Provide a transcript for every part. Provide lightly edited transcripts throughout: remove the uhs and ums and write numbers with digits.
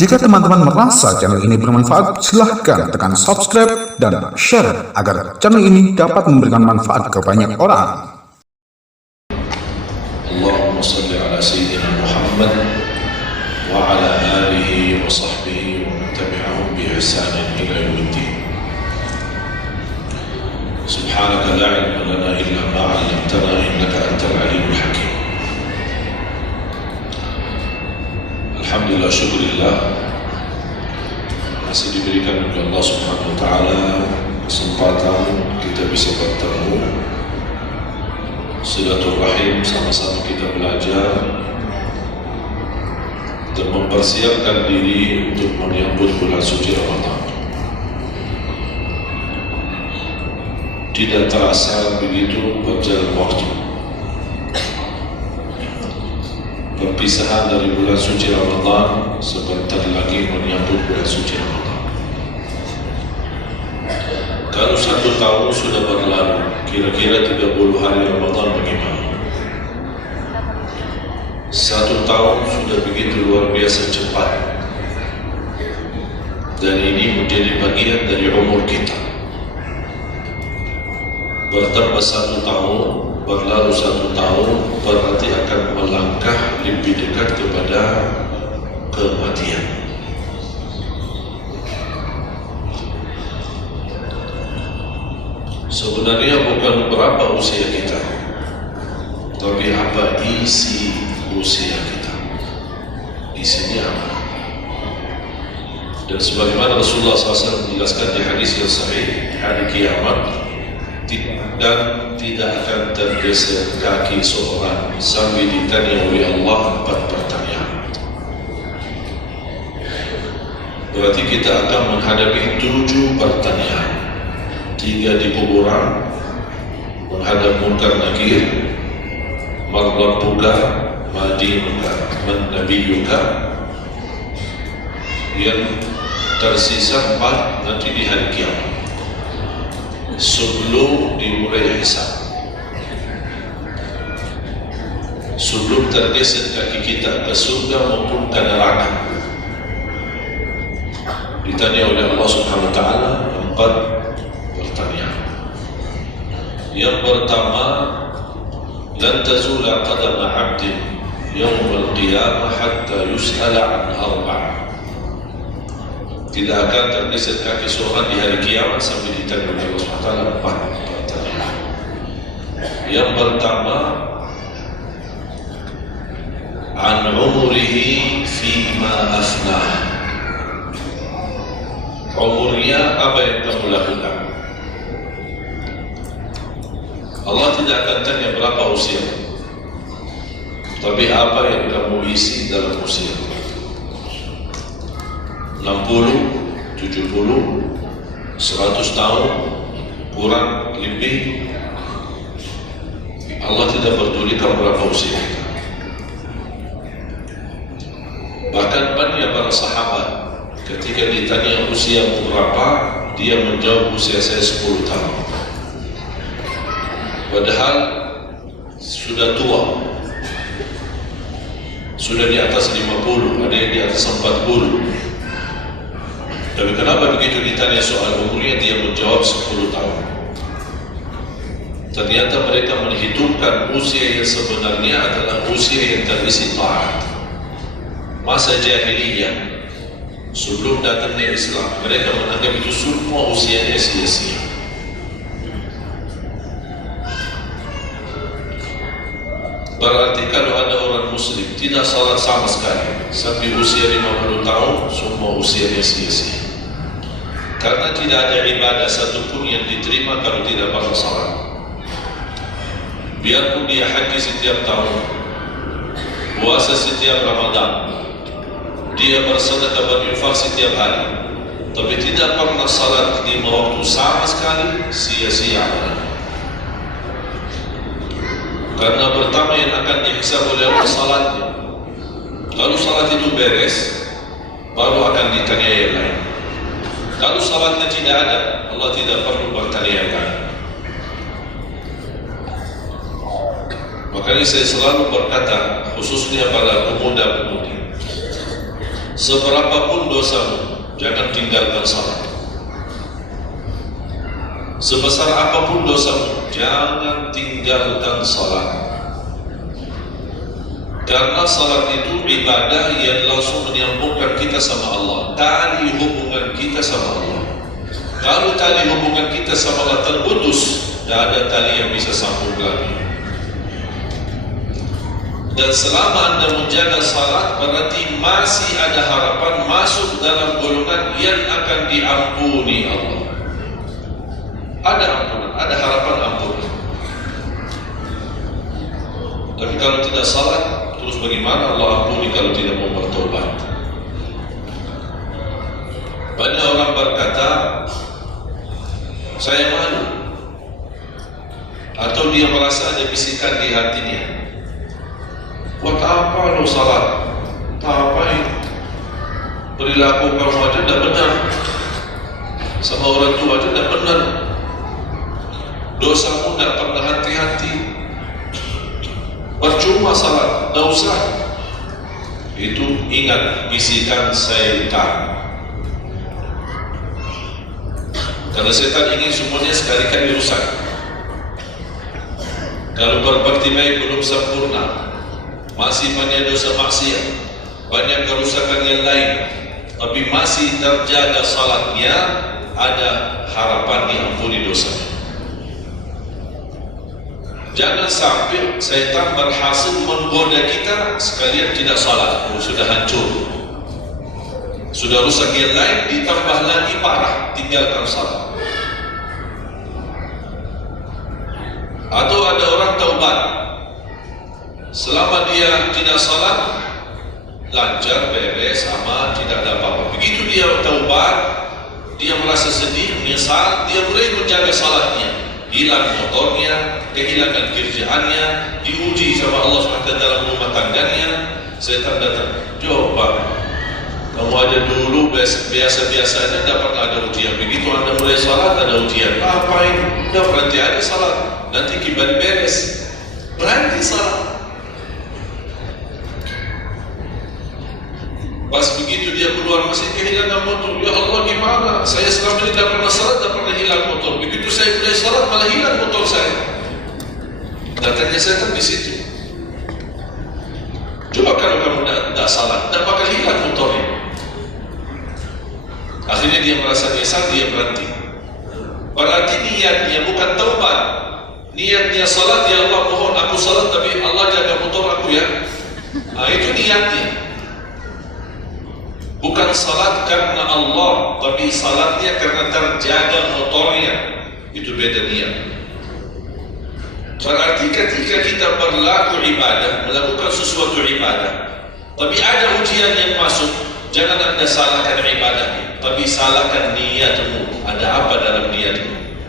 Jika teman-teman merasa channel ini bermanfaat, silahkan tekan subscribe dan share agar channel ini dapat memberikan manfaat ke banyak orang. Allahumma salli ala Sayyidina Muhammad wa ala alihi wa sahbihi wa man tabi'ahum bi ihsanin ila yaumiddin. Subhanaka la ilma lana illa ma 'allamtana innaka antal alimul hakim. Alhamdulillah, syukurillah, masih diberikan oleh Allah Subhanahu wa Ta'ala kesempatan kita bisa bertemu, silaturahim, sama-sama kita belajar dan mempersiapkan diri untuk menyambut bulan suci Ramadan. Tidak terasa begitu berjalan waktu. Perpisahan dari bulan suci Ramadan, sebentar lagi menyambut bulan suci Ramadan. Kalau 1 tahun sudah berlalu, kira-kira 30 hari Ramadan bagaimana? 1 tahun sudah begitu luar biasa cepat, dan ini menjadi bagian dari umur kita. Bertambah 1 tahun, berlalu 1 tahun, berarti akan melangkah lebih dekat kepada kematian. Sebenarnya bukan berapa usia kita, tapi apa isi usia kita. Isinya apa? Dan sebagaimana Rasulullah SAW menjelaskan di hadis yang sahih, hari kiamat dan tidak akan tergeser kaki seorang sampai ditanya oleh Allah 4 pertanyaan. Berarti kita akan menghadapi 7 pertanyaan. 3 di kuburan, menghadap munkar nakir, man rabbuka, ma dinuka, man nabiyyuka. Yang tersisa 4 nanti di hari kiamat, sebelum dimulai hisab, sebelum tergeser kaki kita ke surga maupun ke neraka. Ditanya oleh Allah Subhanahu wa Ta'ala 4 pertanyaan. Yang pertama, lan tazula qadama 'abdin yawmal qiyamah hatta yus'ala 'an arba'. Tidak akan tergeser kaki seorang di hari kiamat sampai ditanya oleh Allah SWT 4 pertanyaan. Yang pertama, an umurihi fima afnah. Umurnya apa yang kamu lakukan? Allah tidak akan tanya berapa usia, tapi apa yang kamu isi dalam usia. 60, 70, 100 tahun, kurang, lebih, Allah tidak pedulikan berapa usia kita. Bahkan banyak para sahabat ketika ditanya usiamu berapa, dia menjawab usia saya 10 tahun. Padahal sudah tua, sudah di atas 50, ada yang di atas 40. Tapi kenapa begitu ditanya soal umurnya dia menjawab 10 tahun? Ternyata mereka menghitungkan usia yang sebenarnya adalah usia yang terisi taat. Masa jahiliyah, sebelum datangnya Islam, mereka menganggap itu semua usianya sia-sia. Berarti kalau ada orang muslim tidak salat sama sekali sampai usia 50 tahun, semua usianya sia-sia. Karena tidak ada ibadah satupun yang diterima kalau tidak pernah salat. Biarpun dia haji setiap tahun, puasa setiap Ramadan, dia bersedekah berinfak setiap hari, tapi tidak pernah salat 5 waktu sama sekali, sia-sia. Karena pertama yang akan dihisab oleh Allah salatnya. Kalau salat itu beres, baru akan ditanya yang lain. Kalau salatnya tidak ada, Allah tidak perlu bertanya-tanya. Makanya saya selalu berkata, khususnya pada pemuda-pemudi, seberapapun dosamu, jangan tinggalkan salat. Sebesar apapun dosamu, jangan tinggalkan salat. Karena salat itu ibadah yang langsung menyambungkan kita sama Allah, tali hubungan kita sama Allah. Kalau tali hubungan kita sama Allah terputus, tidak ada tali yang bisa sambung lagi. Dan selama Anda menjaga salat, berarti masih ada harapan masuk dalam golongan yang akan diampuni Allah. Ada ampunan, ada harapan ampunan. Tapi kalau tidak salat, terus bagaimana Allah ampuni kalau tidak mau bertobat? Banyak orang berkata, saya malu, atau dia merasa ada bisikan di hatinya, buat apa lo salat? Apa ini? Perilaku kamu aja tidak benar, sama orang tua aja tidak benar, dosamu tidak pernah hati-hati, percuma salat, tidak usah. Itu ingat bisikan syaitan. Karena syaitan ingin semuanya sekali-kali rusak. Kalau berbakti baik belum sempurna, masih banyak dosa maksiat, banyak kerusakan yang lain, tapi masih terjaga salatnya, ada harapan diampuni dosanya. Jangan sampai syaitan berhasil menggoda kita sekalian tidak salat, sudah hancur, sudah rusak yang lain, ditambah lagi parah, tinggalkan salat. Atau ada orang taubat, selama dia tidak salat, lancar, beres, aman, tidak ada apa-apa. Begitu dia taubat, dia merasa sedih, menyesal, dia mulai menjaga salatnya, hilang motornya, kehilangan kerjaannya, diuji sama Allah SWT dalam rumah tangganya. Setan datang, coba kamu aja dulu biasa-biasanya tidak pernah ada ujian, begitu Anda mulai salat ada ujian. Apa ini? Udah berhenti aja salat, nanti kembali beres, berhenti salat. Pas begitu dia keluar masih kehilangan motor. Ya Allah, gimana? Saya selama ini tidak pernah salat, tidak pernah hilang motor. Begitu saya mulai salat malah hilang motor saya. Datangnya setan di situ. Coba kalau kamu tidak salat, tidak bakal hilang motornya. Akhirnya dia merasa nyesal, dia berhenti. Berarti niatnya bukan taubat. Niatnya salat, ya Allah mohon aku salat tapi Allah jaga motor aku ya. Nah, itu niatnya. Bukan salat karena Allah, tapi salatnya karena terjaga motornya. Itu beda niat. Berarti ketika kita berlaku ibadah, melakukan sesuatu ibadah, tapi ada ujian yang masuk, jangan Anda salahkan ibadahnya, tapi salahkan niatmu. Ada apa dalam niatmu?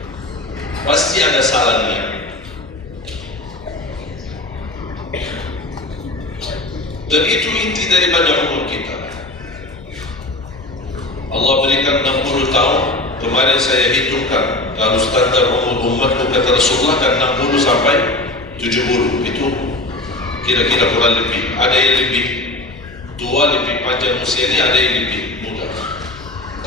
Pasti ada salah niat. Dan itu inti daripada umur kita. Allah berikan 60 tahun. Kemarin saya hitungkan, kalau standar umur umatku kata Rasulullah kan 60 sampai 70. Itu kira-kira kurang lebih. Ada yang lebih tua, lebih panjang usianya, ada yang lebih muda.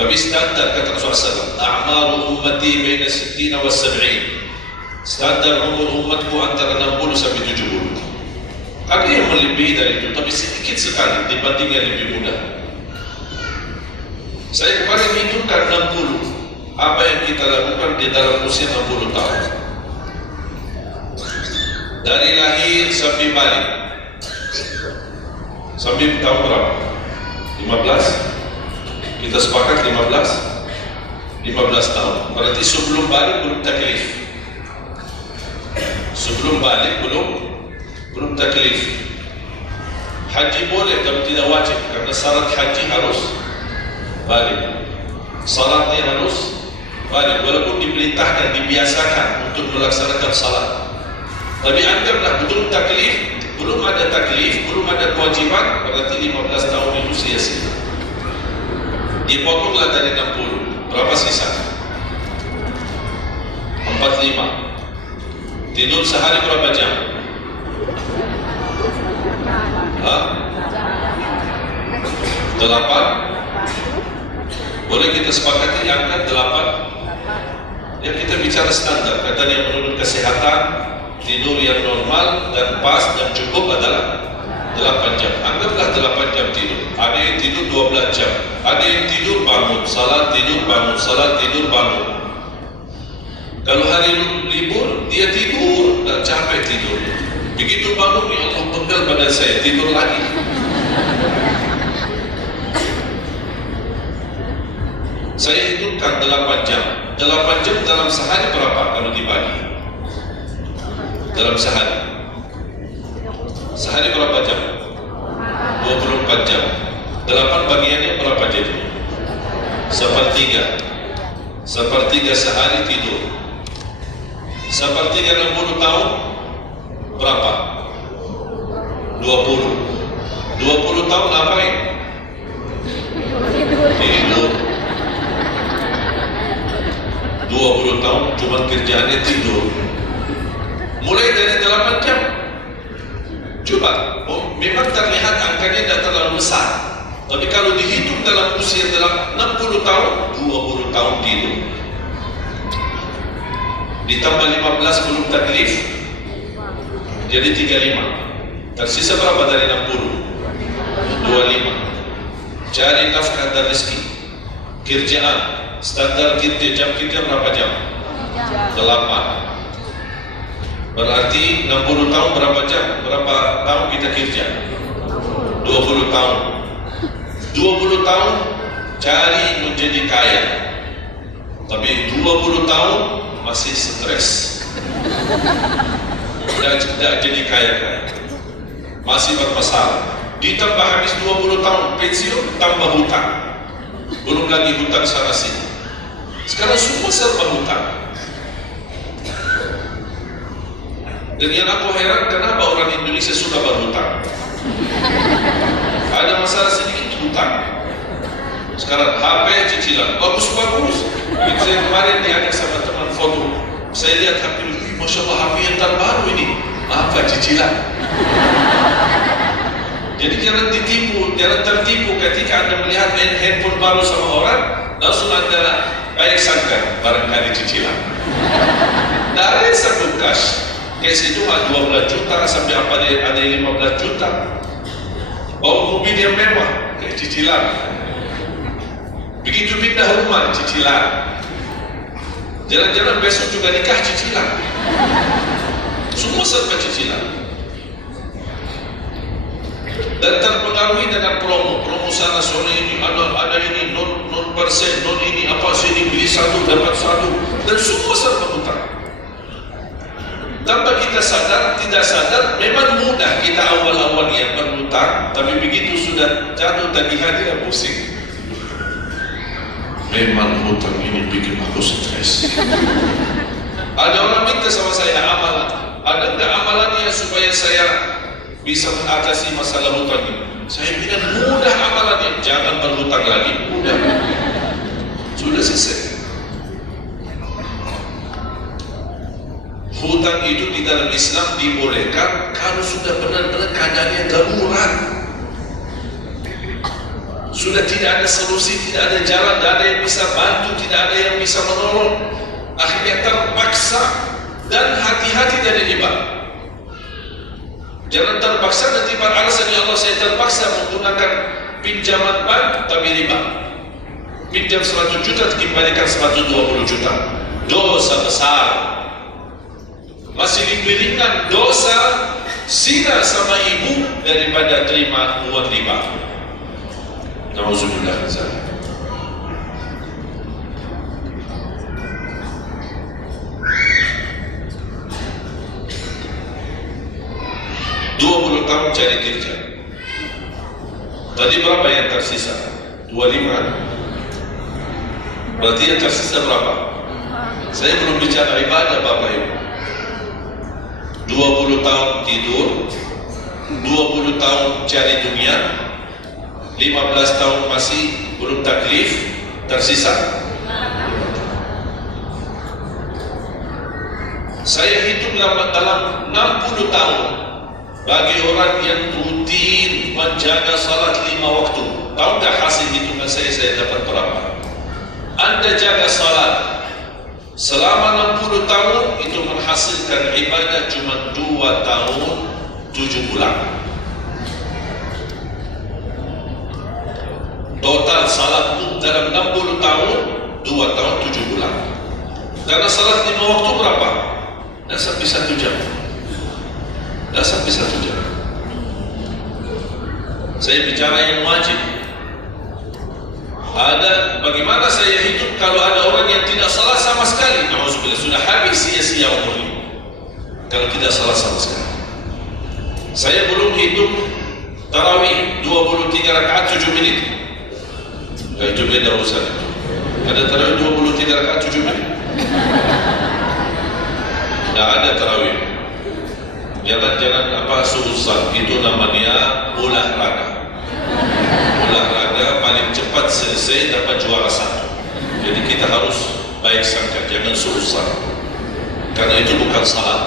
Tapi standar kata Rasulullah, a'maru ummati baina 60 wa 70. Standar umur umatku antara 60 sampai 70. Ada yang melebihi dari itu, tapi sedikit sekali dibanding yang lebih muda. Saya kemarin hitungkan 60. Apa yang kita lakukan di dalam usia 60 tahun? Dari lahir sampai balik. Sampai tahun berapa? 15? Kita sepakat 15 tahun. Berarti sebelum balik belum taklif. Sebelum balik belum taklif. Haji boleh tapi tidak wajib, karena syarat haji harus balik. Salatnya harus balik, walaupun diperintahkan, dibiasakan untuk melaksanakan salat. Tapi anggaplah belum taklif, belum ada taklif, belum ada kewajiban, berarti 15 tahun itu sia-sia. Dipotonglah dari 60, berapa sisa? 45. Tidur sehari berapa jam? Boleh kita sepakati angka 8? Ya, kita bicara standar. Katanya menurut kesehatan, tidur yang normal dan pas dan cukup adalah 8 jam. Anggaplah 8 jam tidur. Ada yang tidur 12 jam. Ada yang tidur bangun, salat tidur bangun, salat tidur bangun. Kalau hari libur, dia tidur dan capek tidur. Begitu bangun, ya Allah, pegel badan saya, tidur lagi. Saya hitungkan 8 jam. 8 jam dalam sehari berapa kalau dibagi? Dalam sehari. Sehari berapa jam? 24 jam. 8 bagiannya berapa jadi? Sepertiga sehari tidur. Sepertiga 60 tahun berapa? 20 tahun ngapain? Tidur. 20 tahun cuma kerjaannya tidur. Mulai dari 8 jam. Coba, memang terlihat angkanya tidak terlalu besar. Tapi kalau dihitung dalam usia dalam 60 tahun, 20 tahun tidur. Ditambah 15 belum taklif, jadi 35. Tersisa berapa dari 60? 25. Cari nafkah dan rezeki. Kerjaan, standar kerja, jam kerja berapa jam? 8. Berarti 60 tahun berapa jam? Berapa tahun kita kerja? 20 tahun. 20 tahun cari menjadi kaya. Tapi 20 tahun masih stres. Tidak jadi kaya. Masih bermasalah. Ditambah habis 20 tahun pensiun, tambah hutang. Belum lagi hutang sana sini. Sekarang semua serba hutang. Dan yang aku heran, kenapa orang Indonesia suka berhutang? Ada masalah sedikit hutang. Sekarang HP cicilan, bagus-bagus. Saya kemarin diajak sama teman foto. Saya lihat HP ini, Masya Allah HP yang terbaru ini. Apa cicilan? Jadi jangan tertipu ketika Anda melihat handphone baru sama orang, langsung Anda baik sangka barangkali cicilan. Dari satu cash. Case itu 12 juta sampai apa ada 15 juta. Bawa mobil yang mewah, kayak cicilan. Begitu pindah rumah, cicilan. Jalan-jalan besok juga nikah, cicilan. Semua serba cicilan. Dan terpengaruhi dengan promo sana sore ini ada ini non persen, non ini apa sini beli satu dapat satu, dan semua serba hutang. Tanpa kita sadar, tidak sadar, memang mudah kita awal-awal yang berhutang, tapi begitu sudah jatuh tagihannya pusing. Memang hutang ini bikin aku stres. Ada orang minta sama saya amalan. Ada enggak amalannya supaya saya bisa mengatasi masalah hutang ini? Saya bilang mudah amalannya, jangan berhutang lagi, mudah. Sudah selesai. Hutang itu di dalam Islam dibolehkan kalau sudah benar-benar keadaannya darurat. Sudah tidak ada solusi, tidak ada jalan, tidak ada yang bisa bantu, tidak ada yang bisa menolong. Akhirnya terpaksa, dan hati-hati dari riba. Jangan terpaksa nanti beralasan, ya Allah saya terpaksa menggunakan pinjaman bank tapi riba. Pinjam 100 juta dikembalikan 120 juta. Dosa besar. Masih lebih ringan dosa zina sama ibu daripada terima uang riba. Nauzubillah min zalik. Tahun cari kerja. Tadi berapa yang tersisa? 25. Berarti yang tersisa berapa? Saya belum bicara ibadah Bapak Ibu. 20 tahun tidur, 20 tahun cari dunia, 15 tahun masih belum taklif, tersisa. Saya hitung dalam 60 tahun bagi orang yang rutin menjaga salat 5 waktu. tahu tak hasil hitungan saya dapat berapa? Anda jaga salat selama 60 tahun, itu menghasilkan ibadah cuma 2 tahun 7 bulan. Total salatmu dalam 60 tahun 2 tahun 7 bulan. Karena salat 5 waktu berapa? Dah sampai 1 jam. Dah sampai 1 jam. Saya bicara yang wajib. Ada bagaimana saya hidup kalau ada orang yang tidak salat sama sekali? Nauzubillah, sudah habis sia-sia umur ini kalau tidak salat sama sekali. Saya belum hidup tarawih 23 rakaat 7 menit. Itu beda urusan itu. Ada tarawih 23 rakaat 7 menit? Tidak ada tarawih. Jangan apa susah. Itu namanya olahraga. Olahraga paling cepat selesai dapat juara 1. Jadi kita harus baik sangka, jangan susah. Karena itu bukan salat.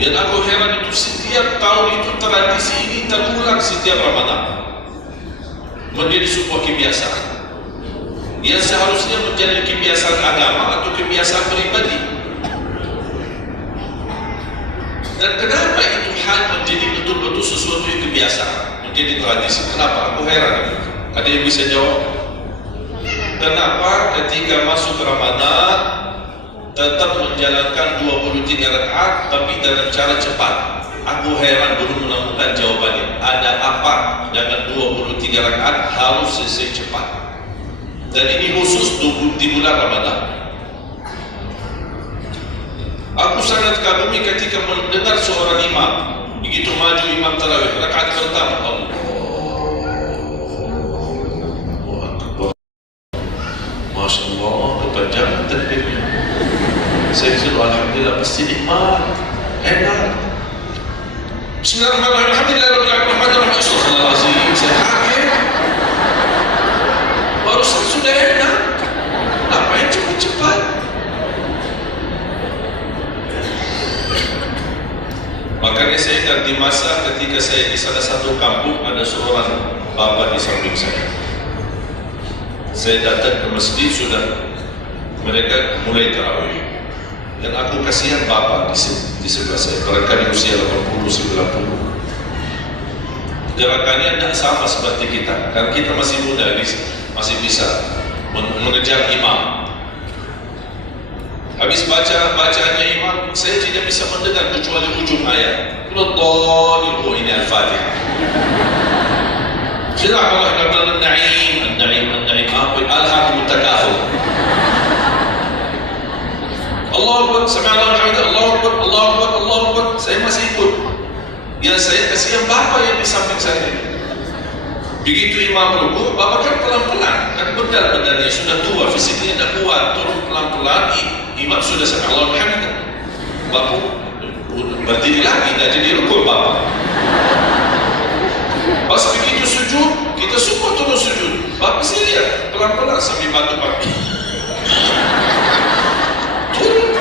Dan aku heran itu setiap tahun itu tradisi ini terulang setiap Ramadan. Menjadi sebuah kebiasaan yang seharusnya menjadi kebiasaan agama atau kebiasaan pribadi. Dan kenapa itu hal menjadi betul-betul sesuatu yang kebiasaan, menjadi tradisi? Kenapa? Aku heran. Ada yang bisa jawab? Kenapa ketika masuk Ramadan tetap menjalankan 23 rakaat tapi dengan cara cepat? Aku heran belum menemukan jawabannya. Ada apa dengan 23 rakaat harus selesai cepat? Dan ini khusus di bulan Ramadan. Aku sangat kagumi ketika mendengar seorang imam begitu maju imam tarawih rakaat pertama, Allahu Akbar, Masya Allah, kepanjangan takbirnya. Saya suruh alhamdulillah, pasti nikmat, enak. Bismillahirrahmanirrahim, alhamdulillahirrahmanirrahim, astagfirullahaladzim. Saya kaget, barusan sudah enak, ngapain cepat-cepat? Makanya saya ganti masa ketika saya di salah satu kampung, ada seorang bapak di samping saya. Saya datang ke masjid, sudah mereka mulai tarawih. Dan aku kasihan bapak di sebelah saya, barangkali usia 80-90. Gerakannya tidak sama seperti kita, karena kita masih muda, masih bisa mengejar imam. Habis bacaannya imam, saya tidak bisa mendengar kecuali ujung ayat. Qul ini Al-Fatihah. Bismillahirrahmanirrahim. An-Na'im, apa? Al-Hakumut Takatsur. Allahu Akbar, sami'allahu liman hamidah, Allahu Akbar, Allahu Akbar, Allahu Akbar. Saya masih ikut. Yang saya kasihan bapak yang di samping saya. Begitu imam rukuk, bapak kan pelan-pelan, kan bedal-bedalnya sudah tua, fisiknya tidak kuat, turun pelan-pelan, imam sudah sami'allahu liman hamidah. Bapak berdiri lagi, dan jadi rukuk bapak. Pas begitu sujud, kita semua turun sujud. Bapak saya lihat pelan-pelan sambil bantu bapak. Turun.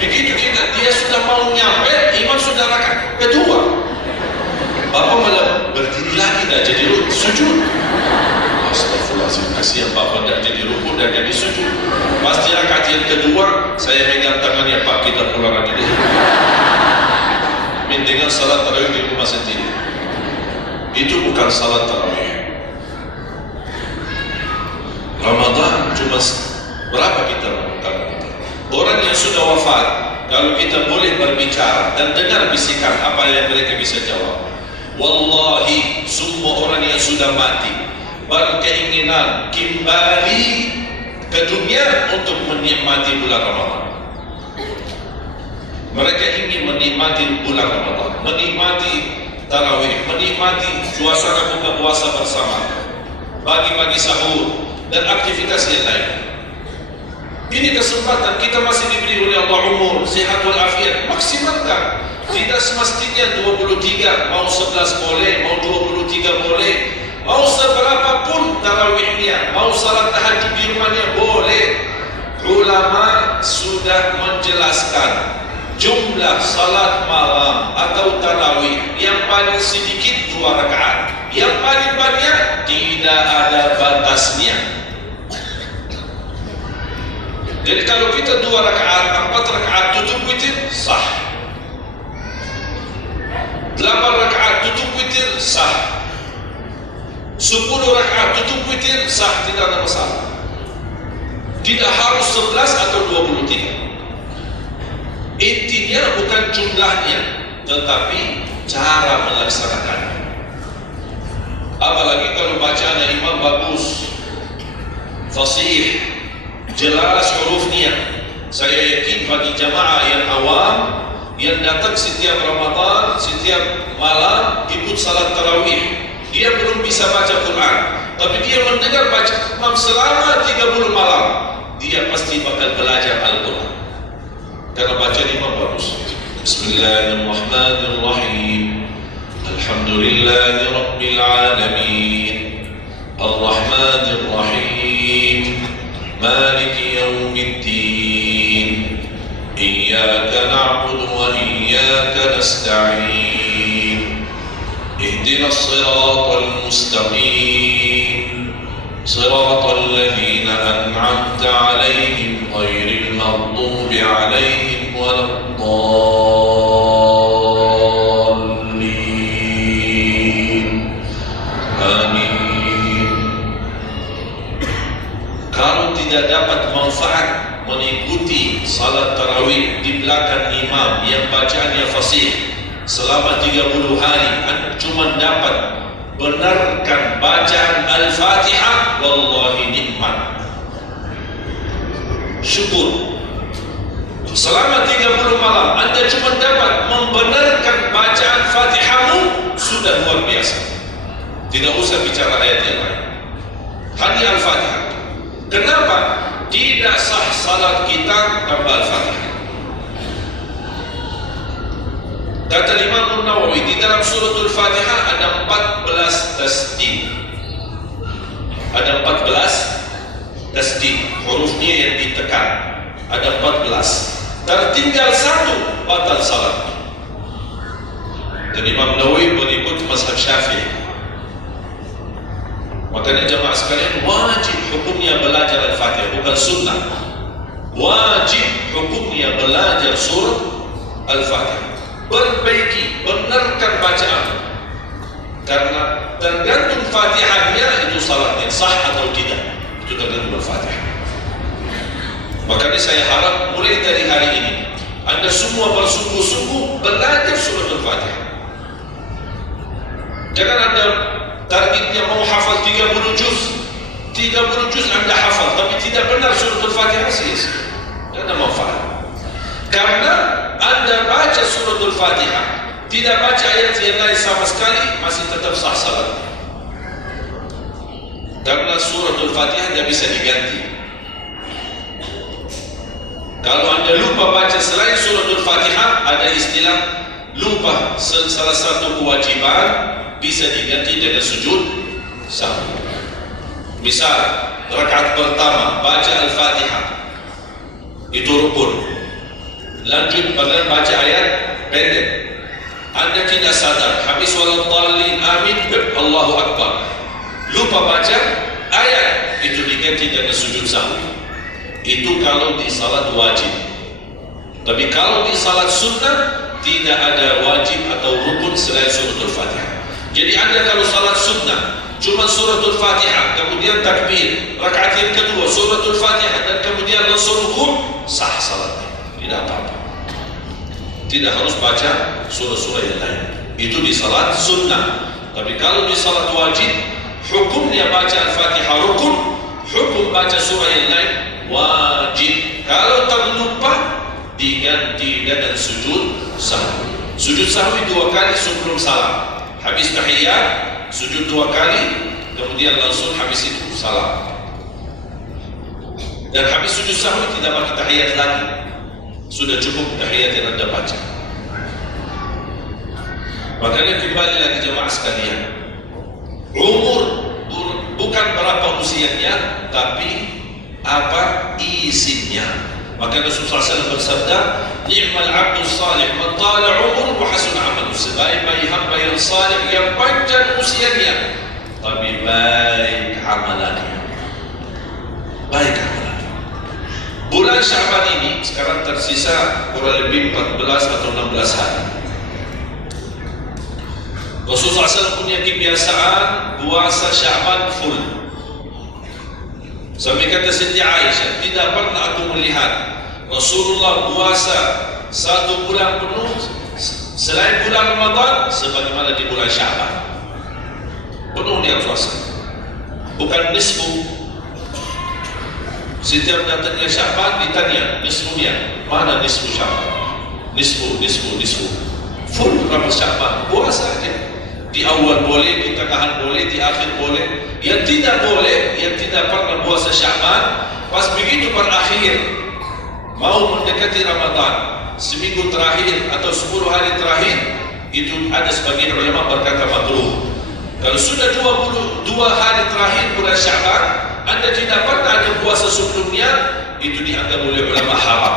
Begitu dia sudah mau nyampe, imam sudah rakaat kedua. Bapak malah berdiri lagi, dah jadi sujud. Astagfirullahaladzim, kasihan bapak dah jadi rukuk dan jadi sujud. Pasti rakaat yang kedua, saya pegang tangannya, Pak, kita pulang lagi deh. Dengan salat tarawih di rumah sendiri. Itu bukan salat tarawih. Ramadan cuma berapa kita lakukan? Orang yang sudah wafat, kalau kita boleh berbicara dan dengar bisikan, apa yang mereka bisa jawab? Wallahi, semua orang yang sudah mati berkeinginan kembali ke dunia untuk menikmati bulan Ramadan. Mereka ingin menikmati bulan Ramadan, menikmati tarawih, menikmati suasana buka puasa bersama, bagi-bagi sahur dan aktivitas yang lain. Ini kesempatan kita masih diberi oleh Allah umur, sehat walafiat, maksimalkan. Tidak semestinya 23, mau 11 boleh, mau 23 boleh, mau seberapapun tarawihnya, mau salat tahajud di rumahnya boleh. Ulama sudah menjelaskan jumlah salat malam atau tarawih yang paling sedikit 2 rakaat, yang paling banyak tidak ada batasnya. Jadi kalau kita 2 rakaat, 4 rakaat tutup witir, sah. 8 rakaat tutup witir, sah. 10 rakaat tutup witir, sah, tidak ada masalah. Tidak harus 11 atau 23. Intinya bukan jumlahnya, tetapi cara melaksanakannya. Apalagi kalau bacaan imam bagus, fasih, jelas hurufnya. Saya yakin bagi jamaah yang awam yang datang setiap Ramadan, setiap malam ikut salat tarawih, dia belum bisa baca Quran, tapi dia mendengar baca imam selama 30 malam, dia pasti bakal belajar Al-Quran karena bacaan imam bagus. Bismillahirrahmanirrahim. Alhamdulillahi Rabbil Alamin, Ar-Rahmanir-Rahim, Maliki Yawmiddin, Iyyaka na'budu wa iyyaka nasta'in, Ihdinas siratal mustaqim, siratal ladzina an'amta 'alaihim ghairil maghdubi 'alaihim waladdallin. Amin. Kalau tidak dapat manfaat mengikuti salat tarawih di belakang imam yang bacaannya fasih selama 30 hari, anda cuma dapat benarkan bacaan Al-Fatihah, wallahi nikmat, syukur. Selama 30 malam anda cuma dapat membenarkan bacaan Fatihahmu, sudah luar biasa. Tidak usah bicara ayat yang lain, hanya Al-Fatihah. Kenapa? Tidak sah salat kita tanpa Al-Fatihah. Kata Imam Nawawi, di dalam suratul Fatihah ada 14 tasdid. Ada 14 tasdid, hurufnya yang ditekan. Ada 14. Tertinggal 1, batal salat. Dan Imam Nawawi berikut mazhab Syafi'i. Makanya jemaah sekalian, wajib hukumnya belajar Al-Fatihah, bukan sunnah. Wajib hukumnya belajar surah Al-Fatihah. Perbaiki, benarkan bacaan, karena tergantung Fatihahnya itu salatnya sah atau tidak, itu tergantung Al-Fatihah. Makanya saya harap mulai dari hari ini anda semua bersungguh-sungguh belajar surah Al-Fatihah. Jangan anda targetnya mau hafal 30 juz anda hafal, tapi tidak benar surah Al-Fatihah, sia-sia, tidak ada manfaat. Karena anda baca surah Al-Fatihah, tidak baca ayat yang lain sama sekali, masih tetap sah salat. Karena surah Al-Fatihah tidak bisa diganti. Kalau anda lupa baca selain surah Al-Fatihah, ada istilah lupa salah satu kewajiban, bisa diganti dengan sujud sahwi. Misal rakaat pertama baca Al-Fatihah, itu rukun. Lanjut pada baca ayat pendek, anda tidak sadar habis waladdallin amin, Allahu Akbar, lupa baca ayat, itu diganti dengan sujud sahwi. Itu kalau di salat wajib. Tapi kalau di salat sunnah tidak ada wajib atau rukun selain surah Al-Fatihah. Jadi anda kalau salat sunnah cuma surah Al-Fatihah, kemudian takbir, rakaat yang kedua surah Al-Fatihah, dan kemudian langsung rukun, sah salatnya, tidak apa-apa. Tidak harus baca surah-surah yang lain. Itu di salat sunnah. Tapi kalau di salat wajib, hukumnya baca Al-Fatihah rukun, hukum baca surah yang lain wajib. Kalau terlupa, diganti dengan sujud sahwi. Sujud sahwi 2 kali sebelum salam. Habis tahiyat, sujud 2 kali, kemudian langsung habis itu salam. Dan habis sujud sahwi tidak pakai tahiyat lagi, sudah cukup tahiyat yang anda baca. Makanya kembali lagi jemaah sekalian, umur bukan berapa usianya, tapi apa izinnya. Maka Rasulullah SAW bersabda, "Ni'mal 'abdus salih man tala 'umruhu wa hasuna 'amaluhu." Sebaik-baik hamba yang salih yang panjang usianya, tapi baik amalannya. Baik amalannya. Bulan Syaban ini sekarang tersisa kurang lebih 14 atau 16 hari. Rasulullah SAW punya kebiasaan puasa Syaban full. Sampai kata Siti Aisyah, tidak pernah aku melihat Rasulullah puasa 1 bulan penuh selain bulan Ramadan sebagaimana di bulan Syaban. Penuh dia puasa, bukan nisfu. Setiap datangnya Syaban ditanya nisfunya, mana nisfu Syaban? Nisfu. Full Ramadan Syaban, puasa aja. Di awal boleh, di tengahan boleh, di akhir boleh. Yang tidak boleh, yang tidak pernah puasa Syaban, pas begitu berakhir, mau mendekati Ramadan, seminggu terakhir atau 10 hari terakhir, itu ada sebagian ulama berkata makruh. Kalau sudah 22 hari terakhir bulan Syaban, Anda tidak pernah ada puasa sebelumnya, itu dianggap oleh ulama haram.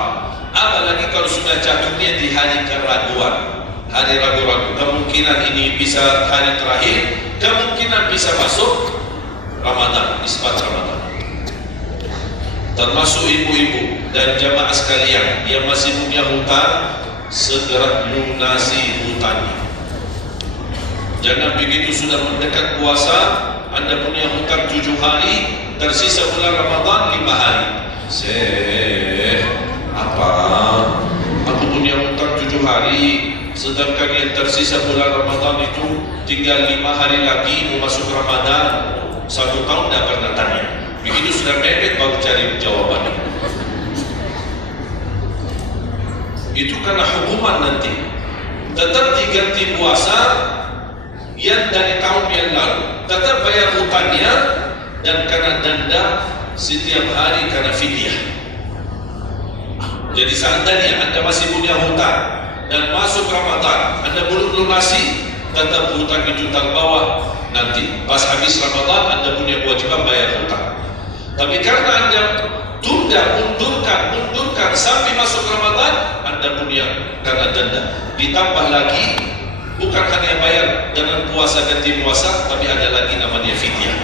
Apalagi kalau sudah jatuhnya di hari keraguan, hari ragu-ragu, kemungkinan ini bisa hari terakhir, kemungkinan bisa masuk Ramadan, isbat Ramadan. Termasuk ibu-ibu dan jamaah sekalian yang masih punya hutang, segera lunasi hutangnya. Jangan begitu sudah mendekat puasa, Anda punya hutang 7 hari, tersisa bulan Ramadan 5 hari. Apa? Aku punya hutang 7 hari, sedangkan yang tersisa bulan Ramadan itu tinggal 5 hari lagi mau masuk Ramadan. 1 tahun tidak pernah tanya. Begitu sudah mepet baru cari jawabannya. Itu karena hukuman nanti. Tetap diganti puasa yang dari tahun yang lalu. Tetap bayar hutangnya dan kena denda setiap hari karena fidyah. Jadi seandainya Anda masih punya hutang dan masuk Ramadan, Anda belum lunasi, tetap hutang itu terbawah. Nanti pas habis Ramadan Anda punya kewajiban bayar hutang. Tapi karena Anda mundurkan sampai masuk Ramadan, Anda punya karena denda. Ditambah lagi, bukan hanya bayar dengan puasa ganti puasa, tapi ada lagi namanya fidyah.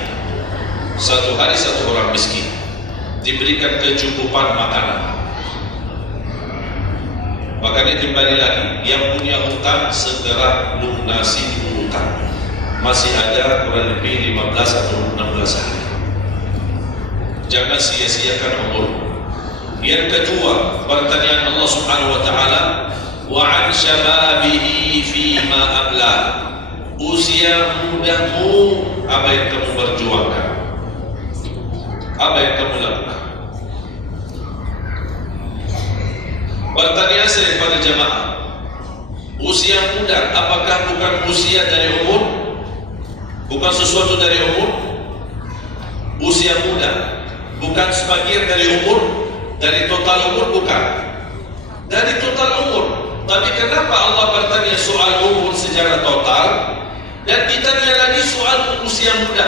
1 hari 1 orang miskin diberikan kecukupan makanan. Makanya kembali lagi, yang punya hutang segera lunasi hutang. Masih ada kurang lebih 15 atau 16 hari. Jangan sia-siakan umur. Yang kedua, pertanyaan Allah Subhanahu wa taala, wa 'an syababihi fima abla. Usia mudamu, apa yang kamu perjuangkan? Apa yang kamu lakukan? Pertanyaan saya kepada jemaah, usia muda apakah bukan usia dari umur? Bukan sesuatu dari umur? Usia muda bukan sebagian dari umur, dari total umur, bukan dari total umur. Tapi kenapa Allah bertanya soal umur secara total dan ditanya lagi soal usia muda?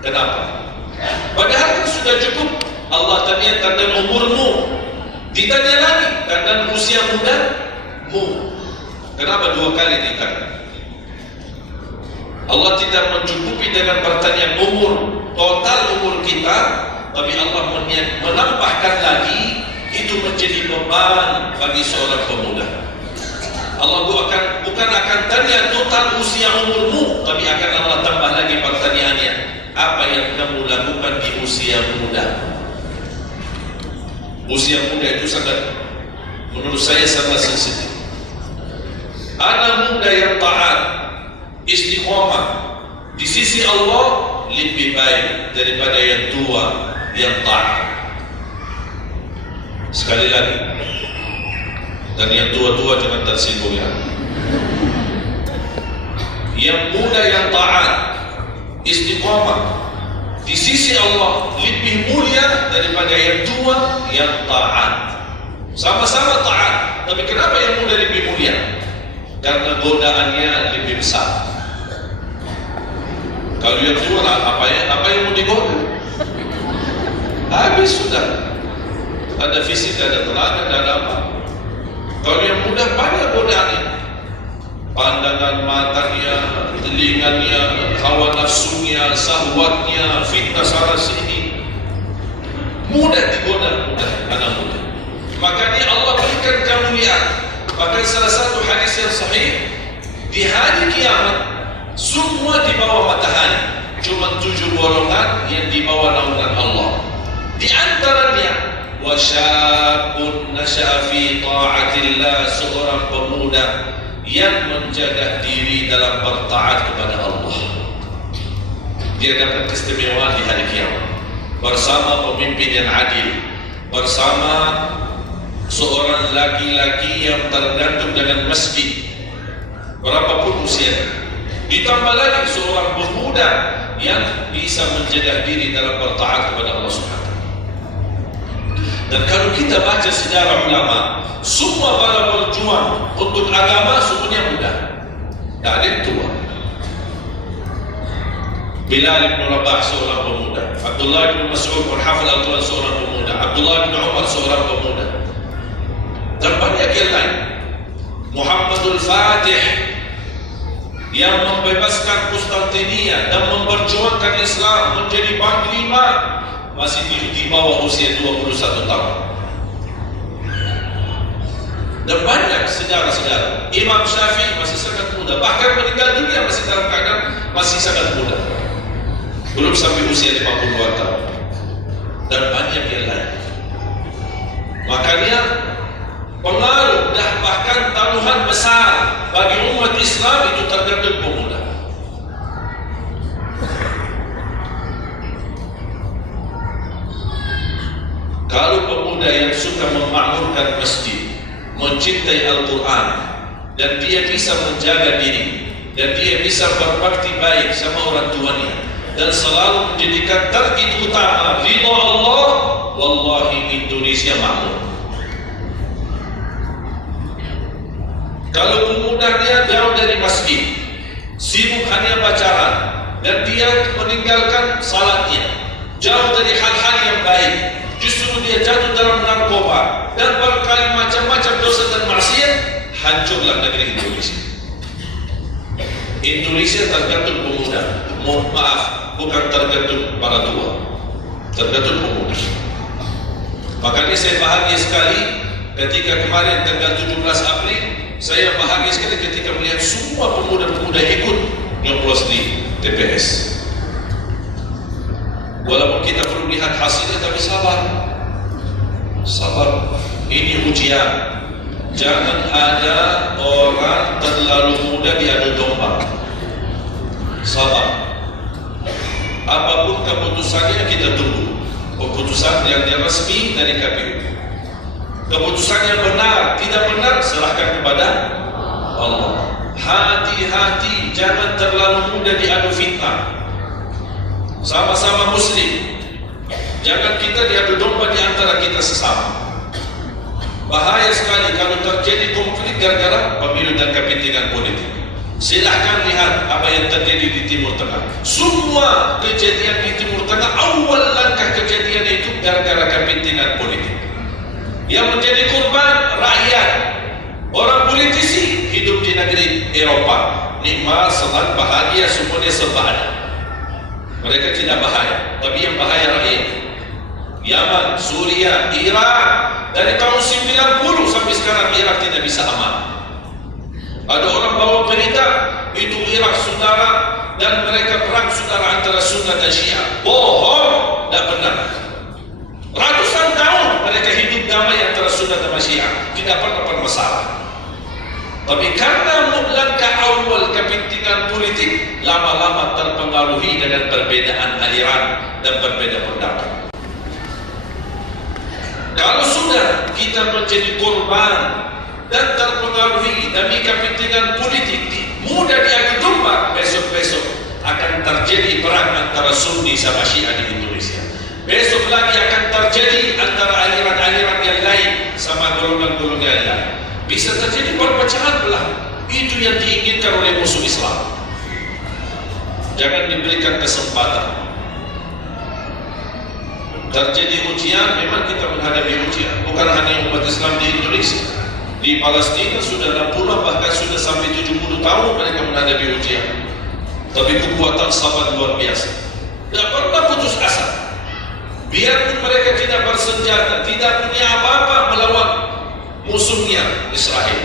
Kenapa? Padahal kan sudah cukup Allah tanya tentang umurmu, ditanya lagi tentang usia mudamu. Kenapa 2 kali ditanya? Allah tidak mencukupi dengan pertanyaan umur, total umur kita, tapi Allah menambahkan lagi, itu menjadi beban bagi seorang pemuda. Allah bukan akan tanya total usia umurmu, tapi akan Allah tambah lagi pertanyaannya, apa yang kamu lakukan di usia muda? Usia muda itu sangat, menurut saya sangat sensitif. Anak muda yang taat, istiqomah di sisi Allah lebih baik daripada yang tua yang taat. Sekali lagi, dan yang tua-tua jangan tersinggung ya. Yang muda yang taat, istiqomah di sisi Allah lebih mulia daripada yang tua yang taat. Sama-sama taat, tapi kenapa yang muda lebih mulia? Karena godaannya lebih besar. Kalau yang tua lah, apa yang mau digoda? Habis sudah. ada fisik, ada tenaga, ada apa. Kalau yang muda banyak godaannya, pandangan matanya, telinganya, hawa nafsunya, sahwatnya, fitnah sana sini, mudah digoda, mudah anak muda. Makanya Allah berikan kemuliaan. Bahkan salah satu hadis yang sahih, di hari kiamat semua di bawah matahari, cuma 7 golongan yang di bawah naungan Allah. Di antaranya wasyabun nasya'a fi ta'atillah, seorang pemuda yang menjaga diri dalam bertaat kepada Allah. Dia dapat keistimewaan di hari kiamat bersama pemimpin yang adil, bersama seorang laki-laki yang tergantung dengan masjid berapapun usianya, ditambah lagi seorang pemuda yang bisa menjaga diri dalam bertaat kepada Allah Subhanahu. Dan kalau kita baca sejarah ulama, semua para berjuang untuk agama semuanya muda, tak ada yang tua. Bilal bin Rabah seorang pemuda, Abdullah bin Mas'ud penghafal Al-Quran seorang pemuda, Abdullah bin Umar seorang pemuda, dan banyak yang lain. Muhammadul Fatih yang membebaskan Konstantinia dan memperjuangkan Islam menjadi panglima masih di bawah usia 21 tahun. Dan banyak sejarah-sejarah. Imam Syafi'i masih sangat muda, bahkan meninggal dunia masih dalam keadaan masih sangat muda, belum sampai usia 52 tahun. Dan banyak yang lain. Makanya pengaruh dan bahkan taruhan besar bagi umat Islam itu tergantung pemuda. Kalau pemuda yang suka memakmurkan masjid, mencintai Al-Quran, dan dia bisa menjaga diri, dan dia bisa berbakti baik sama orang tuanya, dan selalu menjadikan target utama ridha Allah, wallahi Indonesia makmur. Kalau pemuda dia jauh dari masjid, sibuk hanya pacaran, dan dia meninggalkan salatnya, jauh dari hal-hal yang baik, justru dia jatuh dalam narkoba dan berkali macam-macam dosa dan maksiat, hancurlah negeri Indonesia. Indonesia tergantung pemuda. Mohon maaf, bukan tergantung para tua, tergantung pemuda. Makanya saya bahagia sekali ketika kemarin tanggal 17 April, saya bahagia sekali ketika melihat semua pemuda-pemuda ikut nyoblos di TPS. Walaupun kita belum lihat hasilnya, tapi sabar. Sabar. Ini ujian. Jangan ada orang terlalu muda diadu domba. Sabar. Apapun keputusannya kita tunggu. Keputusan yang resmi dari KPU. Keputusan yang benar, tidak benar, serahkan kepada Allah. Hati-hati, jangan terlalu mudah diadu fitnah. Sama-sama muslim, jangan kita diadu domba di antara kita sesama. Bahaya sekali kalau terjadi konflik gara-gara pemilu dan kepentingan politik. Silahkan lihat apa yang terjadi di Timur Tengah. Semua kejadian di Timur Tengah, awal langkah kejadian itu gara-gara kepentingan politik. Yang menjadi korban rakyat. Orang politisi hidup di negeri Eropa, nikmat, senang, bahagia, semuanya serba ada. Mereka tidak bahaya, tapi yang bahaya rakyat. Yaman, Suria, Irak, dari tahun 90 sampai sekarang Irak tidak bisa aman. Ada orang bawa berita itu Irak saudara dan mereka perang saudara antara Sunni dan Syiah. Bohong, tidak benar. Ratusan tahun mereka hidup damai antara Sunni dan Syiah, tidak pernah bermasalah. Tapi karena langkah awal kepentingan politik, lama-lama terpengaruhi dengan perbedaan aliran dan berbeda pendapat. Kalau sudah kita menjadi korban dan terpengaruhi demi kepentingan politik, mudah diadu domba, besok-besok akan terjadi perang antara Sunni sama Syiah di Indonesia. Besok lagi akan terjadi antara aliran-aliran yang lain sama golongan-golongan yang lain. Bisa terjadi perpecahan belah. Itu yang diinginkan oleh musuh Islam. Jangan diberikan kesempatan. terjadi ujian, memang kita menghadapi ujian. Bukan hanya umat Islam di Indonesia, di Palestina sudah 60 bahkan sudah sampai 70 tahun mereka menghadapi ujian. Tapi kekuatan sabar luar biasa, tidak pernah putus asa. Biarpun mereka tidak bersenjata, tidak punya apa-apa melawan musuhnya Israel,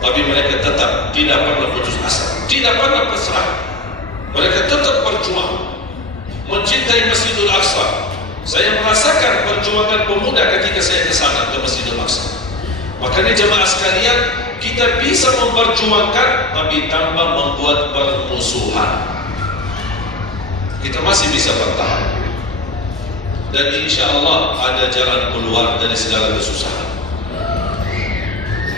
tapi mereka tetap tidak pernah putus asa, tidak pernah pasrah. Mereka tetap berjuang mencintai Masjidil Aqsa. Saya merasakan perjuangan pemuda ketika saya ke sana, ke Masjidil Aqsa. Makanya jemaah sekalian, kita bisa memperjuangkan tapi tanpa membuat permusuhan. Kita masih bisa bertahan. Dan insya Allah ada jalan keluar dari segala kesusahan.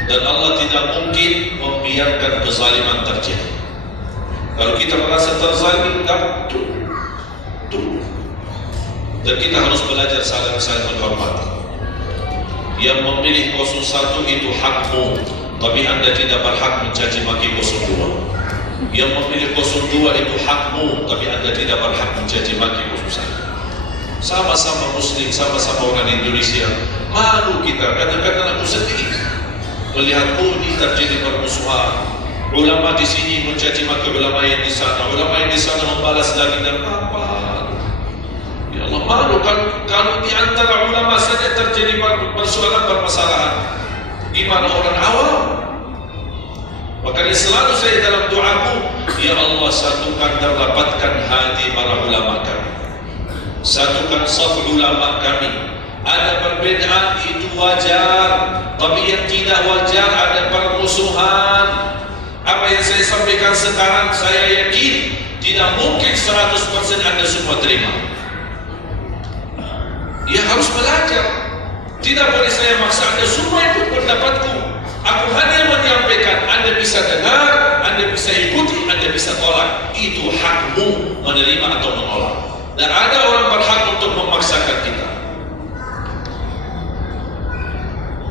Dan Allah tidak mungkin membiarkan kezaliman terjadi. Kalau kita merasa terzalim, tunggu. Dan kita harus belajar saling menghormati. Yang memilih 01 itu hakmu, tapi Anda tidak berhak mencaci maki 02. Yang memilih 02 itu hakmu, tapi Anda tidak berhak mencaci maki 01. Sama-sama Muslim, sama-sama orang Indonesia. Malu kita, kadang-kadang aku sedih melihat ini terjadi permusuhan. Ulama di sini mencaci maki ulama yang di sana, ulama yang di sana membalas lagi, dan apa? Ya Allah, malu kalau di antara ulama saja terjadi permasalahan. Gimana orang awam? Makanya selalu saya dalam doaku, ya Allah, satukan dan rapatkan hati para ulama kami. Satukan saf ulama kami. Ada perbedaan itu wajar, tapi yang tidak wajar ada permusuhan. Apa yang saya sampaikan sekarang, saya yakin tidak mungkin 100% Anda semua terima. Ya harus belajar. Tidak boleh saya maksa Anda semua ikut pendapatku. Aku hanya menyampaikan, Anda bisa dengar, Anda bisa ikuti, Anda bisa tolak. Itu hakmu menerima atau menolak. Dan ada orang berhak untuk memaksakan kita.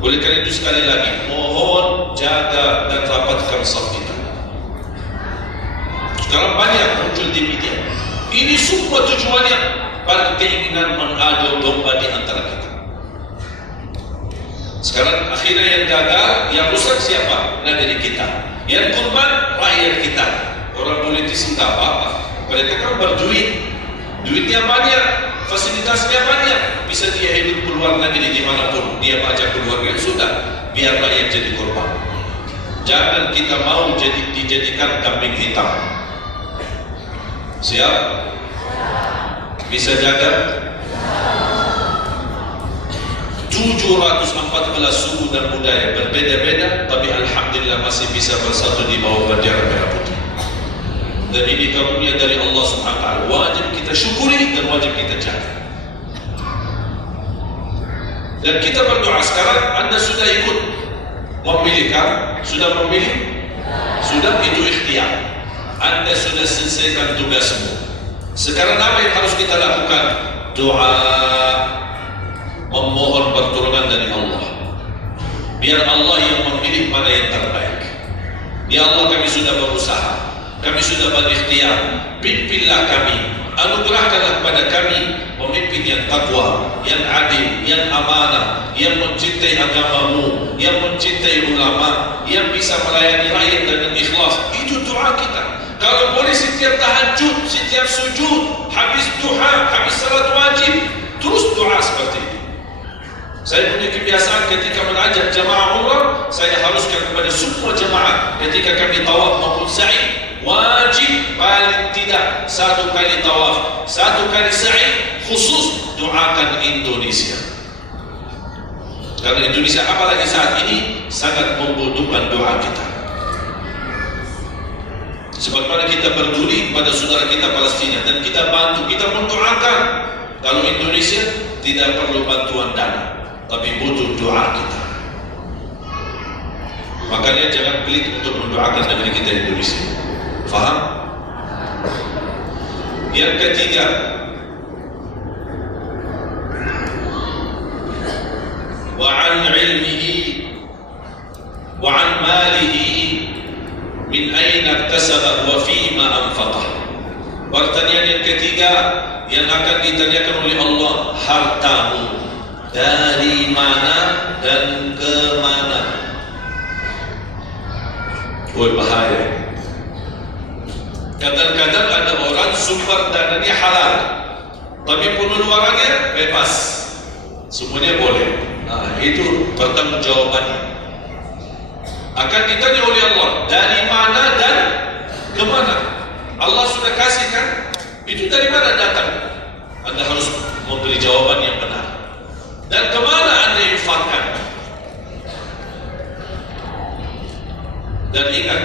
Oleh karena itu sekali lagi, mohon jaga dan rapatkan saf kita. Sekarang banyak muncul di media. Ini semua tujuannya pada keinginan mengadu domba di antara kita. Sekarang akhirnya yang gagal, yang rusak siapa? Nah, dari kita. Yang korban rakyat kita. Orang politisi tak apa-apa. Mereka kan berduit. Duitnya banyak, fasilitasnya banyak, bisa dia hidup keluar negeri dimanapun, dia baca keluarga, sudah, biar rakyat jadi korban. Jangan kita mau dijadikan kambing hitam. Siap? Bisa jaga? 714 suku dan budaya berbeda-beda, tapi alhamdulillah masih bisa bersatu di bawah bendera merah putih. Dan ini karunia dari Allah Subhanahu wa ta'ala. Wajib kita syukuri dan wajib kita jaga. Dan kita berdoa. Sekarang Anda sudah ikut memilih kan? Sudah memilih? Sudah, itu ikhtiar. Anda sudah selesaikan tugasmu. Sekarang apa yang harus kita lakukan? Doa, memohon pertolongan dari Allah. Biar Allah yang memilih mana yang terbaik. Ya Allah, kami sudah berusaha, kami sudah berikhtiar, pimpinlah kami, anugerahkanlah kepada kami pemimpin yang takwa, yang adil, yang amanah, yang mencintai agamamu, yang mencintai ulama, yang bisa melayani rakyat dengan ikhlas. Itu doa kita. Kalau boleh setiap tahajud, setiap sujud, habis duha, habis salat wajib, terus doa seperti itu. Saya punya kebiasaan ketika mengajak jamaah umrah, saya haruskan kepada semua jamaah ketika kami tawaf maupun sa'i, wajib paling tidak 1 kali tawaf, 1 kali sa'i, khusus doakan Indonesia. Karena Indonesia apalagi saat ini sangat membutuhkan doa kita. Sebagaimana kita peduli pada saudara kita Palestina dan kita bantu, kita mendoakan. Kalau Indonesia tidak perlu bantuan dana, tapi butuh doa kita. Makanya jangan pelit untuk mendoakan negeri kita Indonesia. Faham? Yang ketiga, wa an ilmihi wa an malihi min aina iktasaba wa fima anfaqah. Pertanyaan yang ketiga yang akan ditanyakan oleh Allah, hartamu dari mana dan ke mana? Woi, bahaya. Kadang-kadang ada orang sumber dananya halal, tapi pengeluarannya bebas, semuanya boleh. Nah, itu pertanggungjawabannya. Akan ditanya oleh Allah, dari mana dan ke mana? Allah sudah kasihkan, itu dari mana datang? Anda harus memberi jawaban yang benar. Dan kemana Anda infakkan? Dan ingat,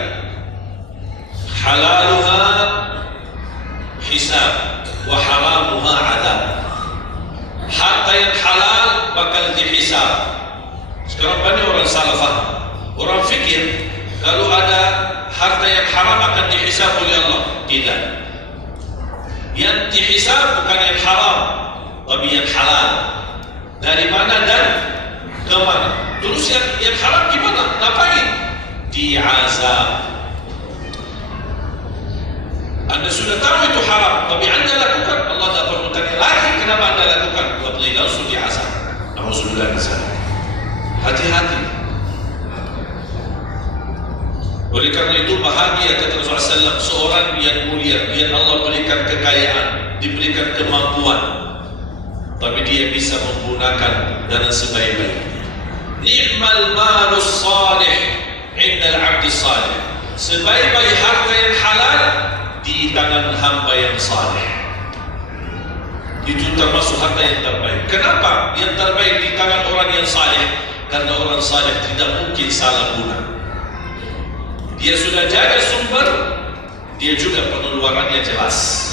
halaluha hisab wa haramuha adab. Harta yang halal bakal dihisab. Sekarang banyak orang salah faham. Orang fikir kalau ada harta yang haram akan dihisab oleh Allah. Tidak. Yang dihisab bukan yang haram, tapi yang halal. Dari mana dan ke mana? Terus yang haram gimana? Ngapain? Diazab. Anda sudah tahu itu haram, tapi Anda lakukan. Allah tak perlu tanya lagi kenapa Anda lakukan. Wallahi langsung diazab. Alhamdulillah di sana. Hati-hati. Oleh karena itu bahagia kata Rasulullah SAW, seorang yang mulia, yang Allah berikan kekayaan, diberikan kemampuan, tapi dia bisa menggunakan dengan sebaik-baiknya. Ni'mal malus salih indal abdi salih. Sebaik-baik harta yang halal di tangan hamba yang salih. Itu termasuk harta yang terbaik. Kenapa yang terbaik di tangan orang yang salih? Karena orang salih tidak mungkin salah guna. Dia sudah jaga sumber, dia juga pengeluarannya jelas.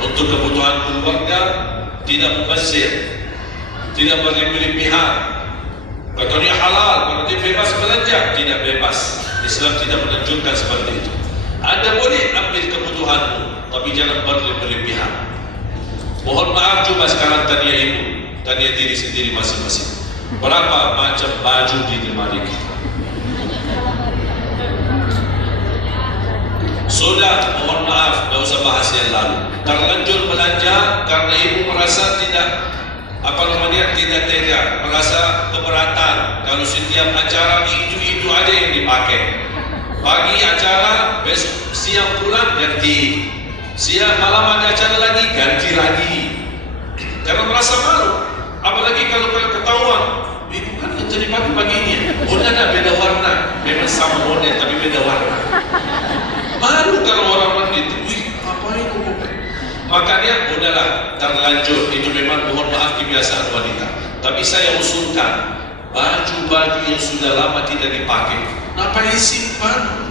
Untuk kebutuhan keluarga, tidak mubazir, tidak berlebih-lebihan. Katanya halal, berarti bebas belanja, tidak bebas. Islam tidak menunjukkan seperti itu. Anda boleh ambil kebutuhanmu, tapi jangan berlebih-lebihan. Mohon maaf, coba sekarang tanya ibu, tanya diri sendiri masing-masing. Berapa macam baju di lemari kita? Sudah, mohon maaf, tidak usah bahas yang lalu. Terlanjur belanja karena ibu merasa tidak tidak tega, merasa keberatan kalau setiap acara itu aja yang dipakai. Pagi acara, besok siang pulang ganti, siang malam ada acara lagi ganti lagi. Karena merasa malu, apalagi kalau ketahuan, ibu kan tadi pagi-paginya, warnanya beda warna, memang sama model tapi beda warna. Malu kalau orang mandi, wih ngapain kamu? Makanya udahlah, terlanjur, itu memang mohon maaf kebiasaan wanita. Tapi saya usulkan, baju-baju yang sudah lama tidak dipakai, ngapain simpan?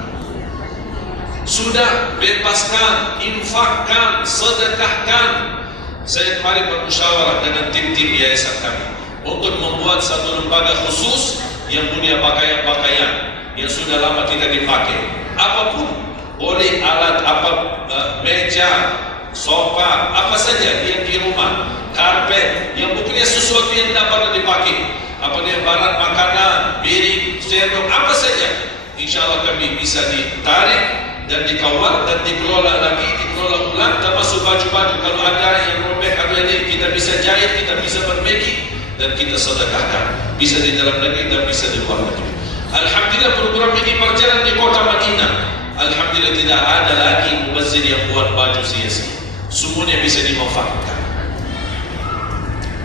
Sudah, bebaskan, infakkan, sedekahkan. Saya kemarin bermusyawarah dengan tim-tim yayasan kami untuk membuat satu lembaga khusus yang punya pakaian-pakaian yang sudah lama tidak dipakai. Apapun, boleh alat apa, meja, sofa, apa saja yang di rumah, karpet, yang bukannya sesuatu yang tidak pernah dipakai, apa dia barang makanan, piring, sendok, apa saja, insya Allah kami bisa ditarik dan dikawal dan dikelola lagi, dikelola ulang, termasuk baju-baju kalau ada yang robek atau ini kita bisa jahit, kita bisa perbaiki dan kita sedekahkan, bisa di dalam negeri dan bisa di luar negeri. Alhamdulillah program ini berjalan di kota Madinah. Alhamdulillah tidak ada lagi mubazir yang buat baju sia-sia. Semuanya bisa dimanfaatkan.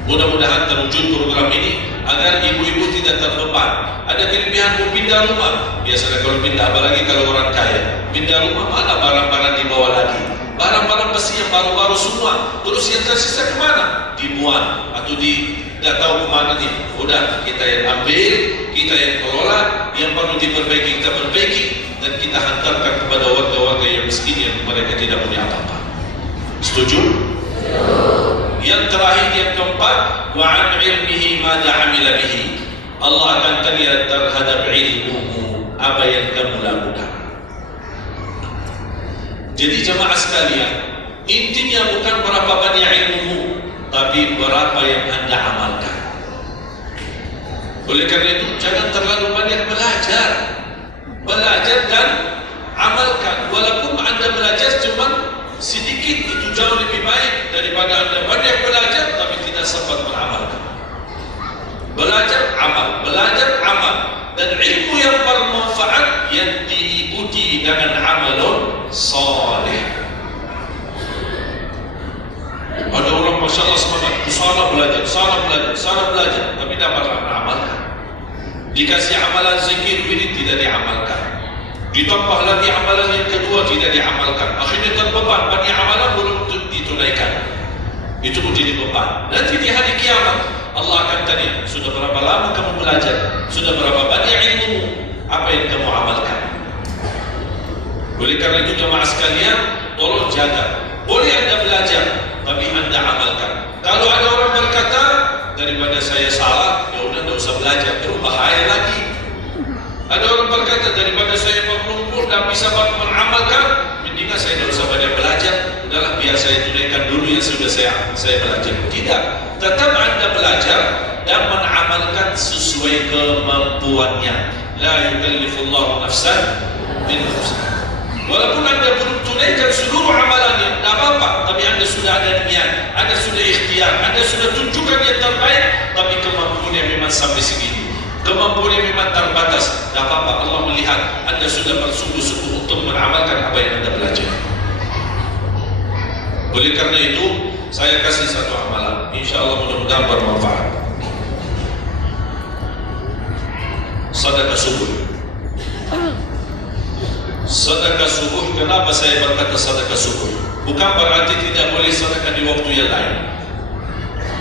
Mudah-mudahan terwujud program ini agar ibu-ibu tidak terbeban. Ada kelebihan mau pindah rumah. Biasanya kalau pindah, apalagi kalau orang kaya, pindah rumah mana barang-barang dibawa lagi? Barang-barang pasti yang baru-baru semua. Terus yang tersisa kemana? Dibuang atau tidak tahu kemana nih. Udah kita yang ambil, kita yang kelola, yang perlu diperbaiki kita perbaiki, dan kita hantarkan kepada warga-warga yang miskin yang mereka tidak punya apa-apa. Setuju? Yang terakhir, yang keempat, wa an ilmihi madza amila bihi. Allah akan tanya terhadap ilmumu, apa yang kamu lakukan. Jadi jemaah sekalian, intinya bukan berapa banyak ilmumu, tapi berapa yang Anda amalkan. Oleh karena itu, jangan terlalu banyak belajar dan amalkan. Walaupun Anda belajar cuma sedikit itu jauh lebih baik daripada Anda banyak belajar tapi tidak sempat beramalkan. Belajar amal, belajar amal, dan ilmu yang bermanfaat yang diikuti dengan amalun salih. Ada orang Masya Allah semangat, sana belajar, tapi dapat beramalkan. Dikasih amalan zikir ini tidak diamalkan, ditambah lagi amalan yang kedua tidak diamalkan, akhirnya terbeban, banyak amalan belum ditunaikan. Itu menjadi beban. Nanti di hari kiamat Allah akan tanya, sudah berapa lama kamu belajar, sudah berapa banyak ilmu, apa yang kamu amalkan? Oleh karena itu jemaah sekalian, tolong jaga. Boleh Anda belajar, tapi Anda amalkan. Kalau ada orang berkata, daripada saya salah, ya udah tidak usah belajar, itu bahaya lagi. Ada orang berkata, daripada saya berlumpur dan bisa mengamalkan, mendingan saya tidak usah banyak belajar, udahlah biar saya tunaikan dulu yang sudah saya belajar. Tidak, tetap Anda belajar dan mengamalkan sesuai kemampuannya. La yukallifullahu nafsan illa wus'aha. Walaupun Anda belum tunaikan seluruh amalannya, tidak apa-apa, tapi Anda sudah ada niat, Anda sudah ikhtiar, Anda sudah tunjukkan yang terbaik, tapi kemampuannya memang sampai segini, kemampuannya memang terbatas, tidak apa-apa. Allah melihat Anda sudah bersungguh-sungguh untuk beramalkan apa yang Anda belajar. Oleh karena itu, saya kasih satu amalan, insya Allah mudah-mudahan bermanfaat. Sedekah subuh. Sedekah subuh, kenapa saya berkata sedekah subuh? Bukan berarti tidak boleh sedekah di waktu yang lain.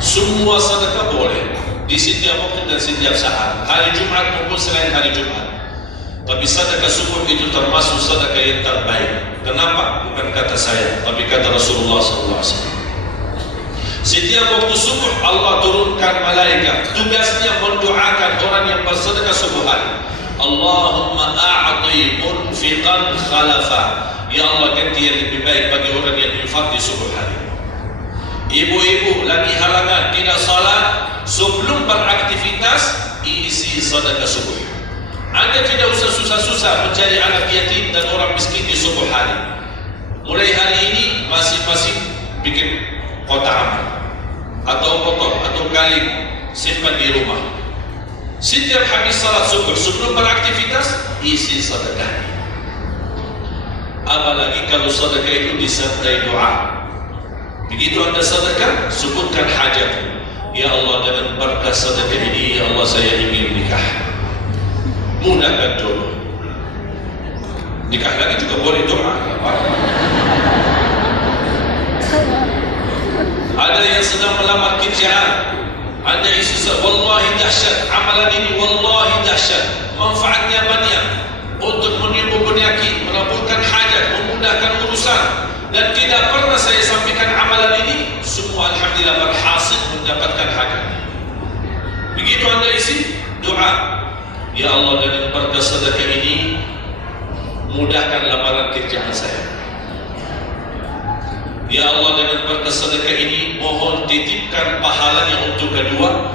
Semua sedekah boleh di setiap waktu dan setiap saat, hari Jumat maupun selain hari Jumat. Tapi sedekah subuh itu termasuk sedekah yang terbaik. Kenapa? Bukan kata saya, tapi kata Rasulullah SAW. Setiap waktu subuh Allah turunkan malaikat, tugasnya mendoakan orang yang bersedekah subuh hari. Allahumma a'ti munfiqan khalafa. Ya Allah, ganti yang lebih baik bagi orang yang infak di subuh hari. Ibu-ibu lagi halangan tidak salat, sebelum beraktivitas isi sedekah subuh. Anda tidak usah susah-susah mencari anak yatim dan orang miskin di subuh hari. Mulai hari ini masing-masing bikin kotak amal atau botol atau kaling, simpan di rumah. Setiap habis salat subuh sebelum beraktivitas isi sedekah. Apalagi kalau sedekah itu disertai doa. Begitu Anda sedekah, sebutkan hajat. Ya Allah, dengan berkah sedekah ini, ya Allah, saya ingin nikah. Mudahkan jodoh. Nikah lagi juga boleh doa. Ada yang sedang melamar kerjaan, Anda isi, wallahi dahsyat amalan ini, wallahi dahsyat, manfaatnya banyak untuk menyembuh penyakit, mengabulkan hajat, memudahkan urusan, dan tidak pernah saya sampaikan amalan ini, semua alhamdulillah berhasil mendapatkan hajat. Begitu Anda isi, doa, ya Allah, dengan berkah sedekah ini, mudahkan lamaran kerjaan saya. Ya Allah, dengan berkah sedekah ini, mohon titipkan pahalanya untuk kedua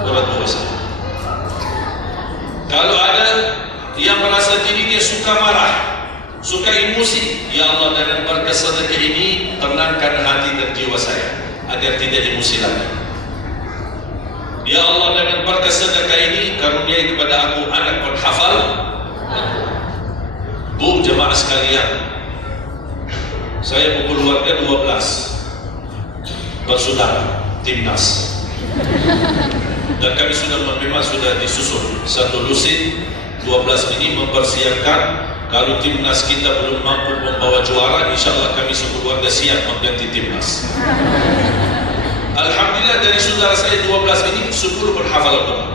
orang tua saya. Kalau ada yang merasa dirinya suka marah, suka emosi, ya Allah, dengan berkah sedekah ini, tenangkan hati dan jiwa saya agar tidak emosi lagi. Ya Allah, dengan berkah sedekah ini, karuniai kepada aku anak penghafal. Bu, jemaah sekalian, saya berkeluarga 12 bersaudara, timnas, dan kami memang sudah disusun satu lusin 12 ini mempersiapkan kalau timnas kita belum mampu membawa juara, insya Allah kami sekeluarga siap mengganti timnas. Alhamdulillah, dari saudara saya 12 ini 10 berhafal Al-Quran.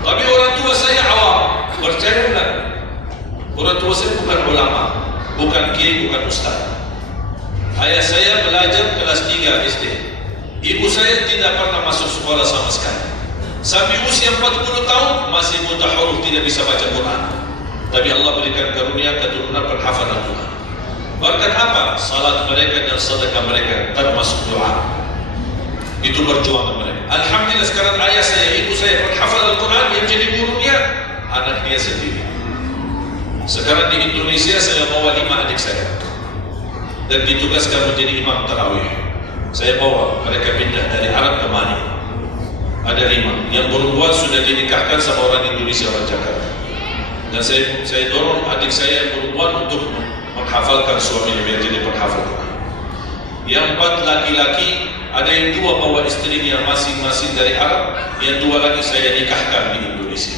Tapi orang tua saya awam, percaya enggak? Orang tua saya bukan ulama, bukan kiai, bukan ustaz. Ayah saya belajar kelas 3 SD. Ibu saya tidak pernah masuk sekolah sama sekali. Sampai usia 40 tahun masih buta huruf, tidak bisa baca Quran. Tapi Allah berikan karunia keturunan berhafal Al-Quran. Berkat apa? Salat mereka dan sedekah mereka, termasuk doa. Itu perjuangan mereka. Alhamdulillah, sekarang ayah saya, ibu saya berhafal Al-Quran, yang jadi gurunya anak dia sendiri. Sekarang di Indonesia saya bawa 5 adik saya. dan ditugaskan menjadi imam tarawih. Saya bawa mereka pindah dari Arab ke Mali. Ada 5. Yang perempuan sudah dinikahkan sama orang Indonesia, orang Jakarta. Dan saya dorong adik saya yang perempuan untuk menghafalkan suaminya biar jadi penghafal Quran. Yang 4 laki-laki, ada yang 2 bawa istrinya masing-masing dari Arab, yang 2 lagi saya nikahkan di Indonesia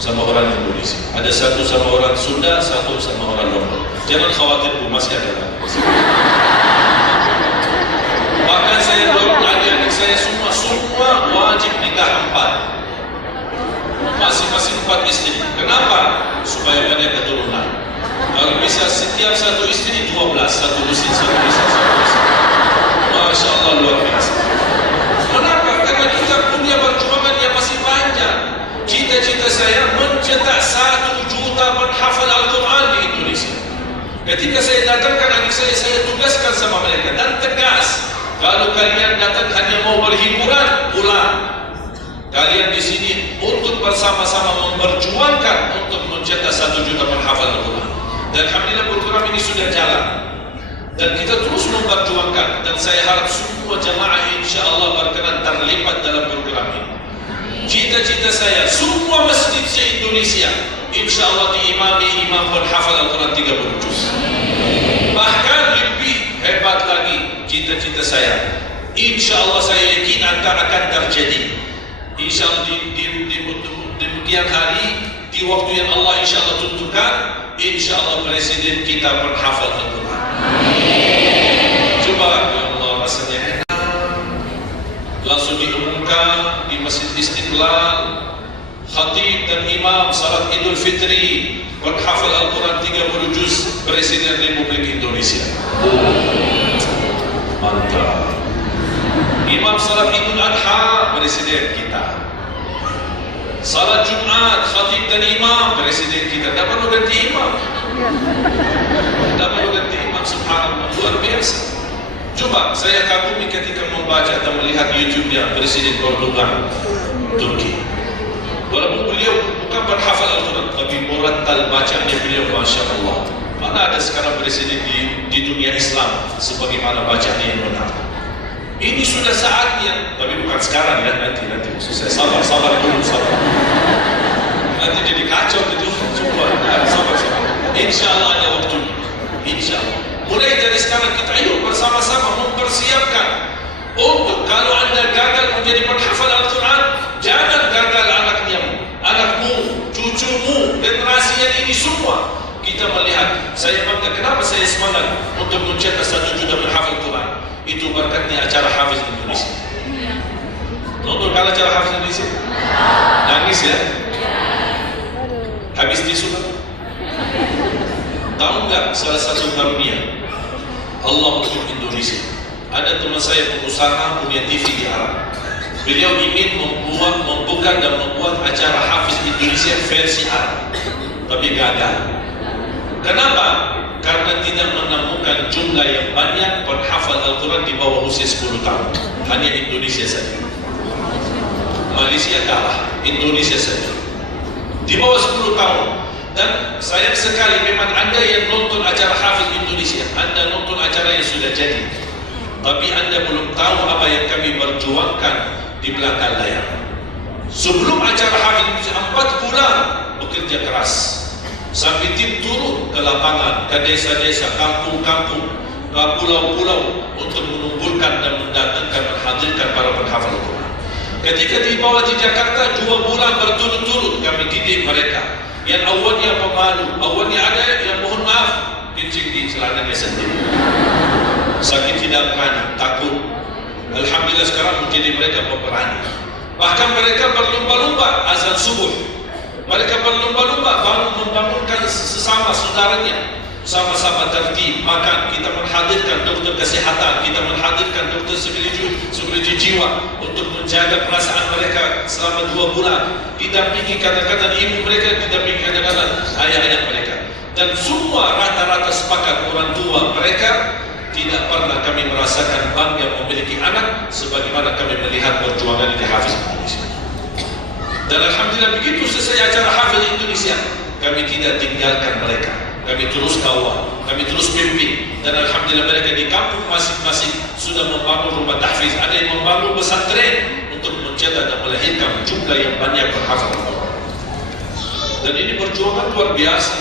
sama orang Indonesia. Ada 1 sama orang Sunda, 1 sama orang lokal. Jangan khawatir Bu, masih ada lagi. Bahkan saya dorong adik-adik saya semua wajib nikah 4, masing-masing 4 istri. Kenapa? Supaya banyak keturunan. Kalau bisa setiap 1 istri 12, 1 lusin, 1 lusin, 1 lusin. Masya Allah, luar biasa. Kenapa? Karena kita punya perjuangan yang masih panjang. Cita-cita saya mencetak 1 juta penghafal Al-Quran di Indonesia. Ketika saya datangkan adik saya tugaskan sama mereka dan tegas. Kalau kalian datang hanya mau berhiburan, pulang. Kalian di sini untuk bersama-sama memperjuangkan untuk mencetak 1 juta penghafal Al-Quran. Dan alhamdulillah program ini sudah jalan. Dan kita terus memperjuangkan. Dan saya harap semua jamaah insya Allah berkenan terlibat dalam program ini. Cita-cita saya, semua masjid se-Indonesia insya Allah diimami imam penghafal Al-Quran 30 juz. Bahkan lebih hebat lagi cita-cita saya, insya Allah saya yakin akan terjadi. Insya Allah di kemudian hari, di waktu yang Allah insya Allah tentukan, insya Allah Presiden kita penghafal Al-Quran. Coba Allah rasanya enak. Langsung diumumkan di Masjid Istiqlal, khatib dan imam salat Idul Fitri penghafal Al-Quran 30 juz, Presiden Republik Indonesia. Mantap. Imam salat Idul Adha, Presiden kita. Salat Jumat, khatib dan imam, Presiden kita. Tak perlu ganti imam. Tak perlu ganti imam, subhanallah, luar biasa. Coba saya kagumi ketika membaca dan melihat YouTube-nya Presiden Erdogan Turki. Walaupun beliau bukan penghafal Al-Quran, tapi murattal bacanya beliau, Masya Allah. Mana ada sekarang presiden di dunia Islam sebagaimana bacanya yang benar. Ini sudah saatnya, tapi bukan sekarang ya, nanti saya sabar dulu. Nanti jadi kacau gitu. Coba sabar. Insya Allah ada waktu. Insya Allah. Mulai dari sekarang kita ayo bersama-sama mempersiapkan untuk kalau anda gagal menjadi penghafal Al-Quran, jangan gagal anakmu, cucumu, generasi yang ini semua. Kita melihat, saya bangga. Kenapa saya semangat untuk mencetak 1 juta penghafal Quran? Itu berkatnya acara Hafiz Indonesia. Nonton kalau acara Hafiz Indonesia? Nangis ya? Habis tisu kan? Tahu nggak salah satu karunia Allah untuk Indonesia? Ada teman saya pengusaha punya TV di Arab. Beliau ingin membuka dan membuat acara Hafiz Indonesia versi Arab, tapi gagal. Kenapa? Karena tidak menemukan jumlah yang banyak penghafal Al-Quran di bawah usia 10 tahun. Hanya Indonesia saja. Malaysia kalah, Indonesia saja. Di bawah 10 tahun. Dan sayang sekali memang anda yang nonton acara Hafiz Indonesia, anda nonton acara yang sudah jadi, tapi anda belum tahu apa yang kami perjuangkan di belakang layar. Sebelum acara Hafiz Indonesia 4 bulan bekerja keras, sampai tim turun ke lapangan, ke desa-desa, kampung-kampung, ke pulau-pulau untuk mengumpulkan dan mendatangkan, menghadirkan para penghafal Al-Quran. Ketika dibawa di Jakarta 2 bulan berturut-turut kami didik mereka. Yang awalnya pemalu, awalnya ada yang mohon maaf kencing di celananya sendiri, sakit tidak berani, takut. Alhamdulillah sekarang menjadi mereka pemberani. Bahkan mereka berlomba-lomba azan subuh. Mereka berlomba-lomba membangunkan sesama saudaranya, sama-sama tertib makan. Kita menghadirkan dokter kesehatan, kita menghadirkan dokter psikologi jiwa untuk menjaga perasaan mereka selama 2 bulan. Didampingi kadang-kadang ibu mereka, didampingi kadang-kadang ayah-ayah mereka. Dan semua rata-rata sepakat orang tua mereka, tidak pernah kami merasakan bangga memiliki anak sebagaimana kami melihat perjuangan di Hafiz Indonesia. Dan alhamdulillah begitu selesai acara Hafiz Indonesia, kami tidak tinggalkan mereka. kami terus kawal, kami terus pimpin, dan alhamdulillah mereka di kampung masing-masing sudah membangun rumah tahfiz, ada yang membangun pesantren untuk mencetak dan melahirkan jumlah yang banyak berhafal Al-Quran. Dan ini perjuangan luar biasa,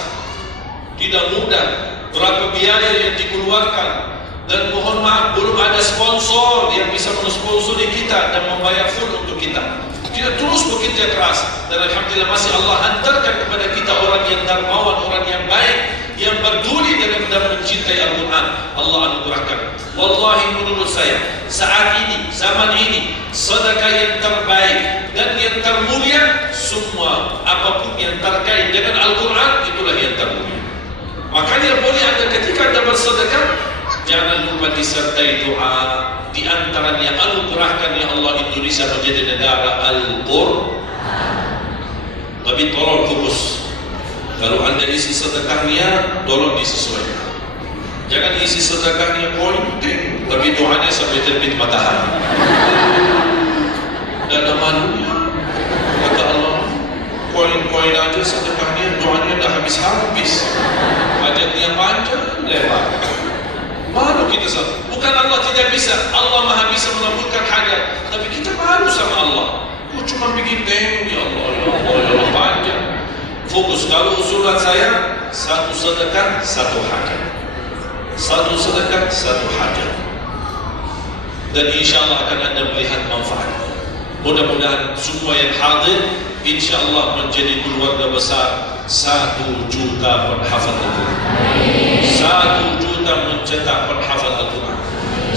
tidak mudah, berapa biaya yang dikeluarkan, dan mohon maaf belum ada sponsor yang bisa mensponsori kita dan membayar full untuk kita. Kita terus bekerja keras, dan alhamdulillah masih Allah hantarkan kepada kita orang yang dermawan, orang yang baik, yang peduli dan mencintai Al-Quran. Allah anugerahkan. Wallahi menurut saya saat ini, zaman ini, sedekah yang terbaik dan yang termulia, semua apapun yang terkait dengan Al-Quran itulah yang termulia. Makanya boleh Anda ketika Anda bersedekah, jangan lupa disertai doa. Di antaranya anugerahkan ya Allah Indonesia menjadi negara Al-Quran. Tapi tolong fokus. Kalau Anda isi sedekahnya, tolong disesuaikan. Jangan isi sedekahnya koin, tapi doanya sampai terbit matahari. Dan ada malunya. Kata Allah, koin-koin aja sedekahnya, doanya dah habis-habis. Hajatnya panjang, lebar. Malu kita sama. Bukan Allah tidak bisa, Allah maha bisa mengabulkan hajat, tapi kita malu sama Allah. Cuma bikin ya Allah, ya Allah, ya Allah, panjang. Fokus. Kalau usulan saya, satu sedekah, satu hajat. Satu sedekah, satu hajat. Dan insya Allah akan Anda melihat manfaat. Mudah-mudahan semua yang hadir, insya Allah menjadi keluarga besar 1 juta penghafal Al-Quran. 1 juta mencetak penghafal Al-Quran.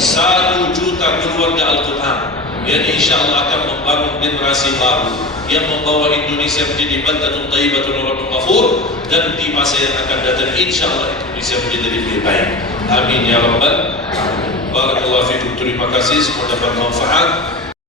1 juta keluarga Al-Quran yang insya Allah akan membangun generasi baru yang membawa Indonesia menjadi baldatun thayyibatun wa rabbun ghafur, dan di masa yang akan datang insya Allah Indonesia menjadi lebih baik. Amin ya rabbal alamin. Barakallahu fikum. Terima kasih, semoga dapat manfaat.